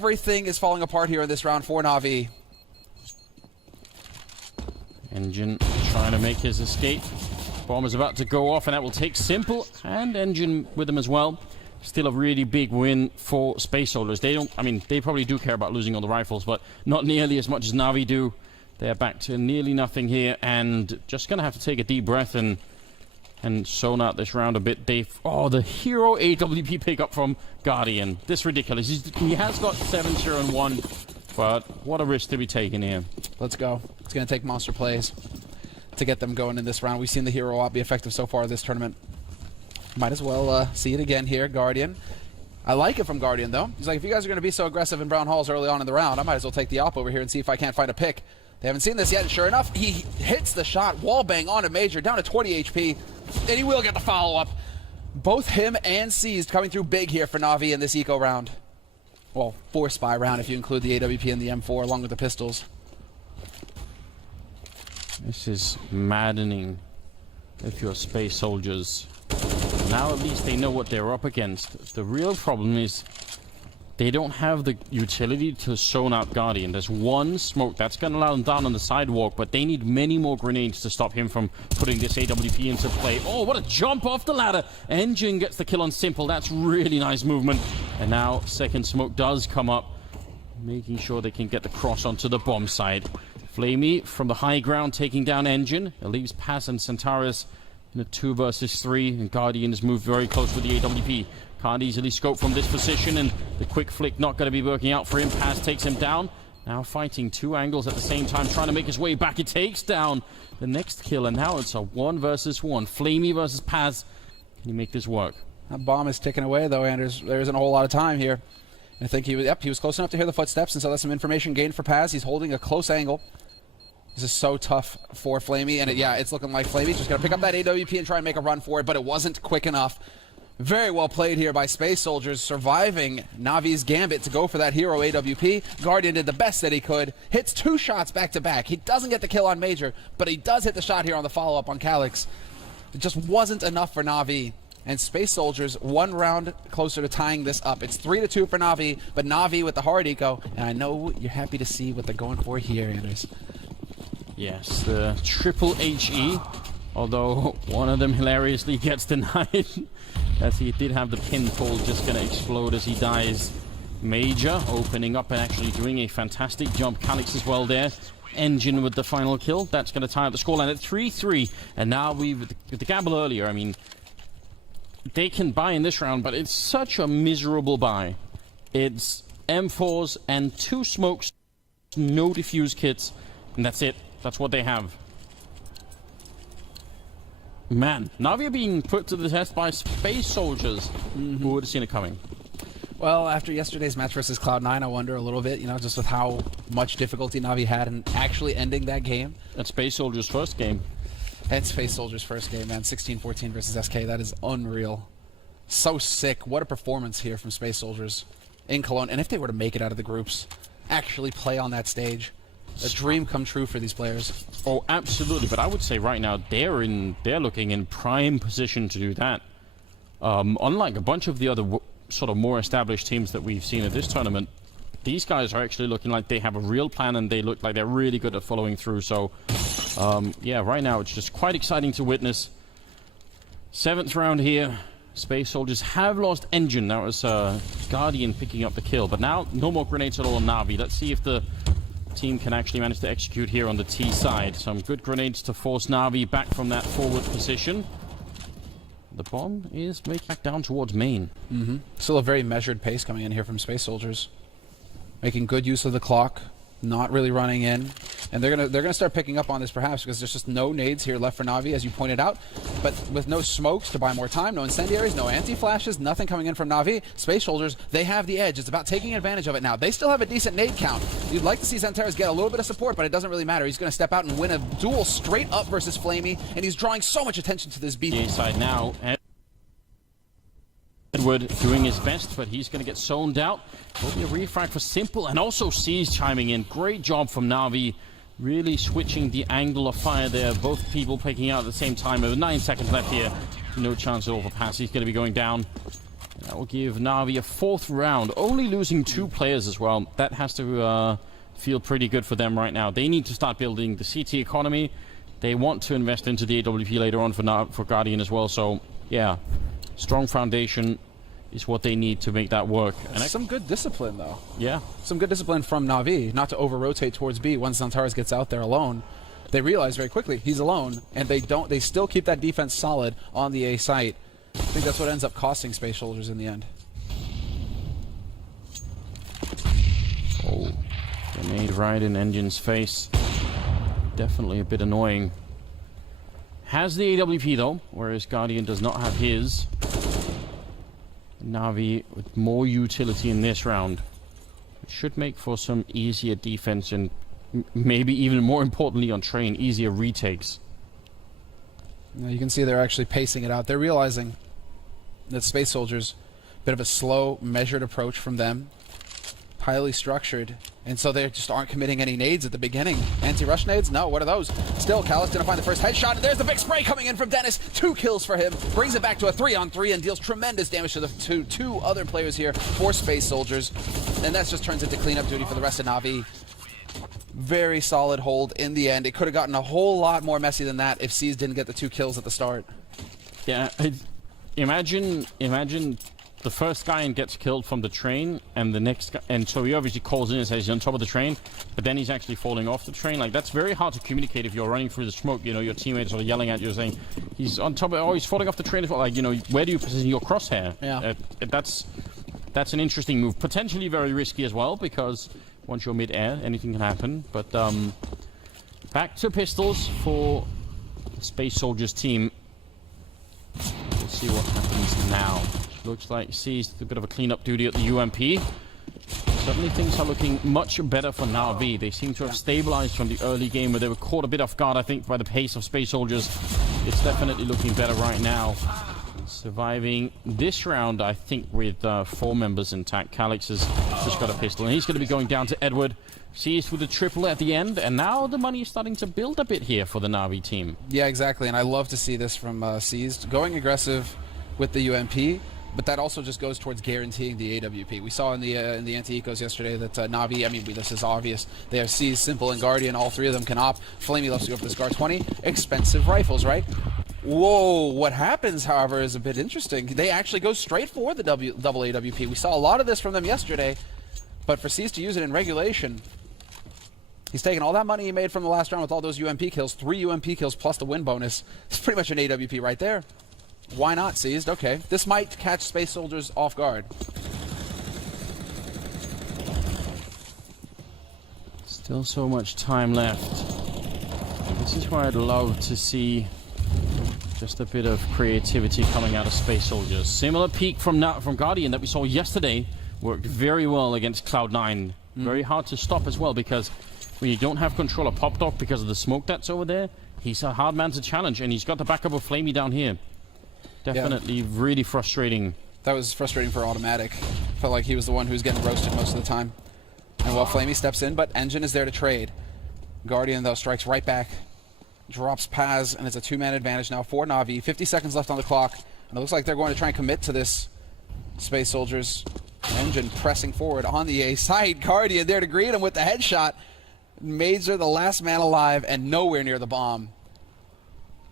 Everything is falling apart here in this round for Navi. Engine trying to make his escape. Bomb is about to go off, and that will take Simple and Engine with him as well. Still a really big win for Space Soldiers. They don't, I mean, they probably do care about losing all the rifles, but not nearly as much as Navi do. They're back to nearly nothing here, and just gonna have to take a deep breath and zone out this round a bit. Oh, the hero AWP pickup from Guardian. This is ridiculous. He has got 7-0 and 1, but what a risk to be taking here. Let's go. It's gonna take monster plays to get them going in this round. We've seen the hero op be effective so far this tournament. Might as well see it again here, Guardian. I like it from Guardian, though. He's like, if you guys are going to be so aggressive in Brown Halls early on in the round, I might as well take the op over here and see if I can't find a pick. They haven't seen this yet, and sure enough, he hits the shot, wallbang on a Major, down to 20 HP, and he will get the follow-up. Both him and Seized coming through big here for Navi in this eco round. Well, 4-spy round if you include the AWP and the M4 along with the pistols. This is maddening if you're Space Soldiers. Now at least they know what they're up against. The real problem is they don't have the utility to zone out Guardian. There's one smoke that's going to allow them down on the sidewalk, but they need many more grenades to stop him from putting this AWP into play. Oh, what a jump off the ladder. Engine gets the kill on Simple. That's really nice movement. And now second smoke does come up, making sure they can get the cross onto the bomb side. Flamey from the high ground taking down Engine. It leaves Paz and Centaurus in a 2 versus 3, and Guardian has moved very close with the AWP. Can't easily scope from this position, and the quick flick not going to be working out for him. Paz takes him down. Now fighting 2 angles at the same time, trying to make his way back. He takes down the next kill, and now it's a 1 versus 1. Flamey versus Paz. Can he make this work? That bomb is ticking away, though, Anders. There isn't a whole lot of time here. And I think he was close enough to hear the footsteps, and so that's some information gained for Paz. He's holding a close angle. This is so tough for Flamey, and it's looking like Flamey's just going to pick up that AWP and try and make a run for it, but it wasn't quick enough. Very well played here by Space Soldiers, surviving Navi's gambit to go for that hero AWP. Guardian did the best that he could, hits 2 shots back-to-back. He doesn't get the kill on Major, but he does hit the shot here on the follow-up on Calyx. It just wasn't enough for Navi, and Space Soldiers 1 round closer to tying this up. It's 3-2 for Navi, but Navi with the hard eco, and I know you're happy to see what they're going for here, Anders. Yes, the triple HE, although one of them hilariously gets denied, as he did have the pinfall just going to explode as he dies. Major opening up and actually doing a fantastic jump. Calyx as well there. Engine with the final kill. That's going to tie up the scoreline at 3-3. And now with the gamble earlier, I mean, they can buy in this round, but it's such a miserable buy. It's M4s and 2 smokes, no defuse kits, and that's it. That's what they have. Man, Navi are being put to the test by Space Soldiers. Who would have seen it coming? Well, after yesterday's match versus Cloud9, I wonder a little bit, just with how much difficulty Navi had in actually ending that game. That's Space Soldiers' first game. And Space Soldiers' first game, man. 16-14 versus SK. That is unreal. So sick. What a performance here from Space Soldiers in Cologne. And if they were to make it out of the groups, actually play on that stage, a dream come true for these players. Oh, absolutely. But I would say right now they're looking in prime position to do that. Unlike a bunch of the other sort of more established teams that we've seen at this tournament, these guys are actually looking like they have a real plan, and they look like they're really good at following through. So, yeah, right now it's just quite exciting to witness. 7th round here. Space Soldiers have lost Engine. That was Guardian picking up the kill. But now no more grenades at all on Navi. Let's see if the team can actually manage to execute here on the T side. Some good grenades to force Navi back from that forward position. The bomb is making back down towards main. Still a very measured pace coming in here from Space Soldiers. Making good use of the clock, not really running in. And they're gonna start picking up on this perhaps, because there's just no nades here left for Navi, as you pointed out. But with no smokes to buy more time, no incendiaries, no anti-flashes, nothing coming in from Navi, Space Soldiers, they have the edge. It's about taking advantage of it now. They still have a decent nade count. You'd like to see Xantares get a little bit of support, but it doesn't really matter. He's gonna step out and win a duel straight up versus Flamey, and he's drawing so much attention to this beat. The A side now. Edward doing his best, but he's going to get zoned out. Will be a refrag for Simple, and also Seized chiming in. Great job from Navi, really switching the angle of fire there. Both people picking out at the same time. With 9 seconds left here, no chance at all for Pass. He's going to be going down. That will give Navi a 4th round, only losing 2 players as well. That has to feel pretty good for them right now. They need to start building the CT economy. They want to invest into the AWP later on for Guardian as well. So, yeah, strong foundation is what they need to make that work. And some good discipline, though. Yeah. Some good discipline from Navi, not to over-rotate towards B once Zantares gets out there alone. They realize very quickly he's alone, and they still keep that defense solid on the A site. I think that's what ends up costing Space Soldiers in the end. Oh, grenade right in Engine's face. Definitely a bit annoying. Has the AWP though, whereas Guardian does not have his. Navi with more utility in this round. It should make for some easier defense and maybe even more importantly on train, easier retakes. Now you can see they're actually pacing it out. They're realizing that Space Soldiers, a bit of a slow, measured approach from them, highly structured, and so they just aren't committing any nades at the beginning. Anti-rush nades? No, what are those? Still, Callus gonna find the first headshot, and there's the big spray coming in from Dennis. 2 kills for him, brings it back to a 3-on-3 and deals tremendous damage to the two other players here for Space Soldiers, and that just turns into cleanup duty for the rest of Navi. Very solid hold in the end. It could have gotten a whole lot more messy than that if C's didn't get the 2 kills at the start. Yeah, imagine the first guy and gets killed from the train, and the next guy, and so he obviously calls in and says he's on top of the train, but then he's actually falling off the train. Like, that's very hard to communicate if you're running through the smoke. You know, your teammates are yelling at you saying he's on top of, oh, he's falling off the train as well. Like, you know, where do you position your crosshair? Yeah. That's an interesting move, potentially very risky as well, because once you're mid-air, anything can happen. But back to pistols for the Space Soldiers team. We'll see what happens now. Looks like sees a bit of a cleanup duty at the UMP. Suddenly things are looking much better for Navi. They seem to have stabilized from the early game where they were caught a bit off guard, I think, by the pace of Space Soldiers. It's definitely looking better right now. Surviving this round, I think, with 4 members intact. Calix has just got a pistol, and he's going to be going down to Edward. Seized with a triple at the end, and now the money is starting to build a bit here for the Navi team. Yeah, exactly, and I love to see this from Seized. Going aggressive with the UMP, but that also just goes towards guaranteeing the AWP. We saw in the anti-ecos yesterday that Navi, I mean, this is obvious. They have Seized, Simple, and Guardian. All 3 of them can op. Flamey loves to go for the Scar 20. Expensive rifles, right? Whoa, what happens, however, is a bit interesting. They actually go straight for the double AWP. We saw a lot of this from them yesterday, but for Seized to use it in regulation, he's taking all that money he made from the last round with all those UMP kills, 3 UMP kills plus the win bonus. It's pretty much an AWP right there. Why not, Seized? Okay. This might catch Space Soldiers off guard. Still so much time left. This is where I'd love to see just a bit of creativity coming out of Space Soldiers. Similar peak from Guardian that we saw yesterday worked very well against Cloud9. Very hard to stop as well, because when you don't have control of Pop Dog because of the smoke that's over there, he's a hard man to challenge, and he's got the backup of Flamey down here. Definitely really frustrating. That was frustrating for Automatic. Felt like he was the one who was getting roasted most of the time. And well, Flamey steps in, but Engine is there to trade. Guardian, though, strikes right back. Drops Paz, and it's a 2-man advantage now for Navi. 50 seconds left on the clock, and it looks like they're going to try and commit to this. Space Soldiers. Engine pressing forward on the A side. Guardian there to greet him with the headshot. Major, the last man alive, and nowhere near the bomb.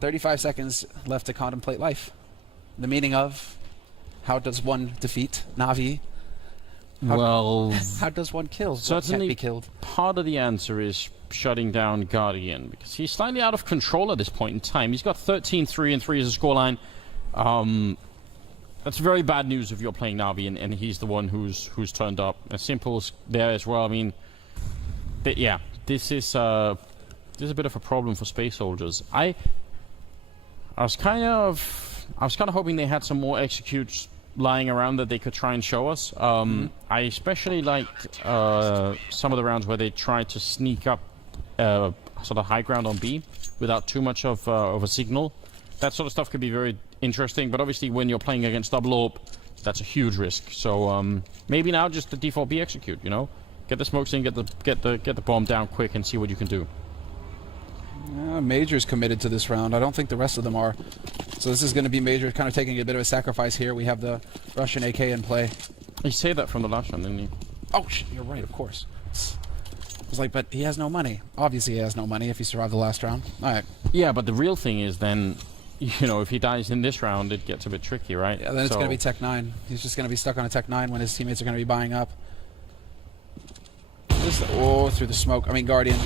35 seconds left to contemplate life. The meaning of, how does one defeat Navi? How does one kill? Certainly, can't be killed? Part of the answer is shutting down Guardian, because he's slightly out of control at this point in time. He's got 13-3 and 3 as a scoreline. That's very bad news if you're playing Navi and he's the one who's turned up. Simple's there as well. I mean, yeah, this is a bit of a problem for Space Soldiers. I was kind of hoping they had some more executes lying around that they could try and show us. I especially liked some of the rounds where they tried to sneak up sort of high ground on B without too much of a signal. That sort of stuff could be very interesting, but obviously when you're playing against double AWP, that's a huge risk. So maybe now just the default B execute, you know? Get the smokes in, get the bomb down quick and see what you can do. Major's committed to this round. I don't think the rest of them are. So this is going to be major, kind of taking a bit of a sacrifice here. We have the Russian AK in play. You say that from the last one, didn't you? Oh, shit, you're right, of course. I was like, but he has no money. Obviously he has no money if he survived the last round. All right. Yeah, but the real thing is then, you know, if he dies in this round, it gets a bit tricky, right? Yeah, then it's going to be Tech 9. He's just going to be stuck on a Tech 9 when his teammates are going to be buying up. Through the smoke. I mean, Guardian,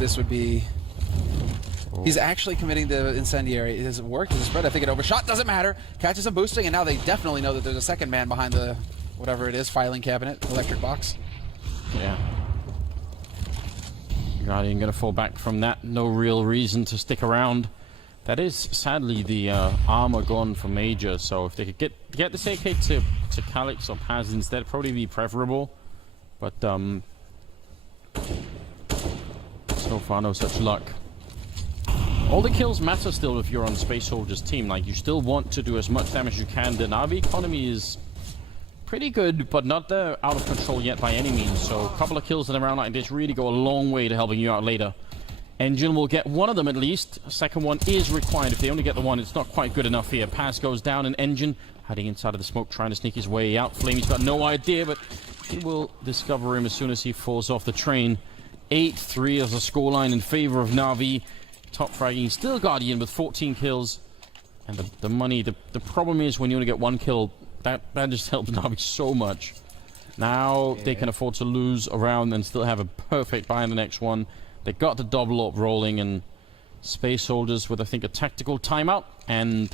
this would be... He's actually committing the incendiary. It doesn't work. Does it spread? I think it overshot. Doesn't matter. Catches him boosting, and now they definitely know that there's a second man behind the, whatever it is, filing cabinet, electric box. Yeah. Guardian going to fall back from that. No real reason to stick around. That is, sadly, the armor gone for Major, so if they could get this AK to Calyx or Paz instead, probably be preferable. But, so far, no such luck. All the kills matter still if you're on Space Soldier's team. Like, you still want to do as much damage as you can. The Navi economy is pretty good, but not out of control yet by any means. So a couple of kills in a round like this really go a long way to helping you out later. Engine will get one of them at least. A second one is required. If they only get the one, it's not quite good enough here. Pass goes down, and Engine hiding inside of the smoke, trying to sneak his way out. Flamey's got no idea, but he will discover him as soon as he falls off the train. 8-3 as a scoreline in favor of Navi. Top fragging, still Guardian with 14 kills. And the money, the problem is when you only get one kill, that just helps Navi so much. Now they can afford to lose a round and still have a perfect buy in the next one. They got the double up rolling, and Space Soldiers with, I think, a tactical timeout and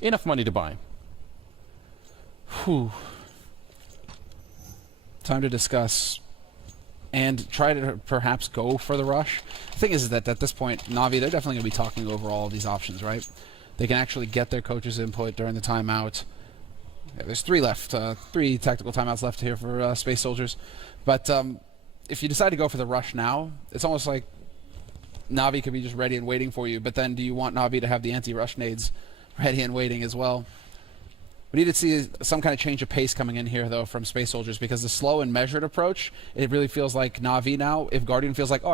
enough money to buy. Whew. Time to discuss and try to perhaps go for the rush. The thing is that at this point, Navi, they're definitely going to be talking over all of these options, right? They can actually get their coach's input during the timeout. Yeah, there's 3 left, 3 tactical timeouts left here for Space Soldiers. But if you decide to go for the rush now, it's almost like Navi could be just ready and waiting for you. But then do you want Navi to have the anti-rush nades ready and waiting as well? We need to see some kind of change of pace coming in here, though, from Space Soldiers, because the slow and measured approach, it really feels like Navi now. If Guardian feels like, oh,